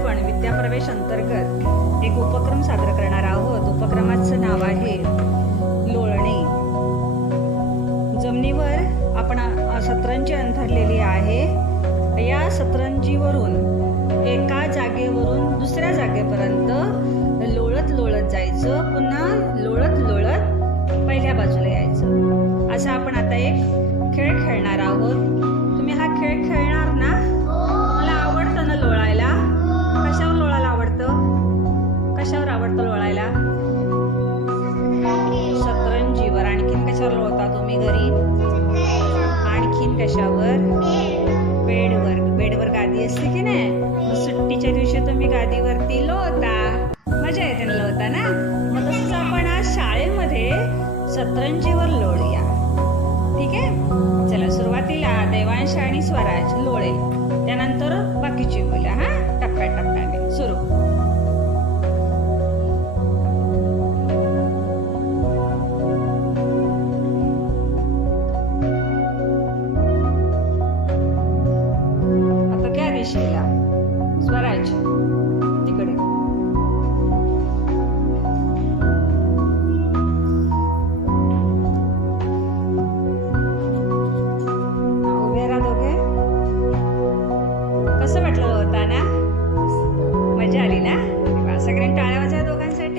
आपण विद्याप्रवेश अंतर्गत एक उपक्रम सादर करणार आहोत. उपक्रमाचं नाव आहे लोळणे. जमिनीवर आपण सतरंजी अंथरलेली आहे. या सतरंजीवरून एका जागेवरून दुसऱ्या जागेपर्यंत लोळत लोळत जायचं पुन्हा लोळत लोळत पहिल्या बाजूला यायचं. असं आपण आता एक कशावर आवडतं लोळायला? सतरंजीवर आणखीन कशावर लोळता तुम्ही घरी? आणखीन कशावर? बेडवर. बेडवर गादी असते की नाही? सुट्टीच्या दिवशी तुम्ही गादीवरती लोळता. मजा येते ना लोळता ना? मग तसंच आपण आज शाळेमध्ये सतरंजीवर लोळूया. ठीक आहे? चला सुरुवातीला देवांश आणि स्वराज लोळेल. रेषेला स्वराज तिकडे. उभे राहा दोघे. कसं म्हटलं होता ना मजा आली ना? सगळ्यांनी टाळ्या वाजवा दोघांसाठी.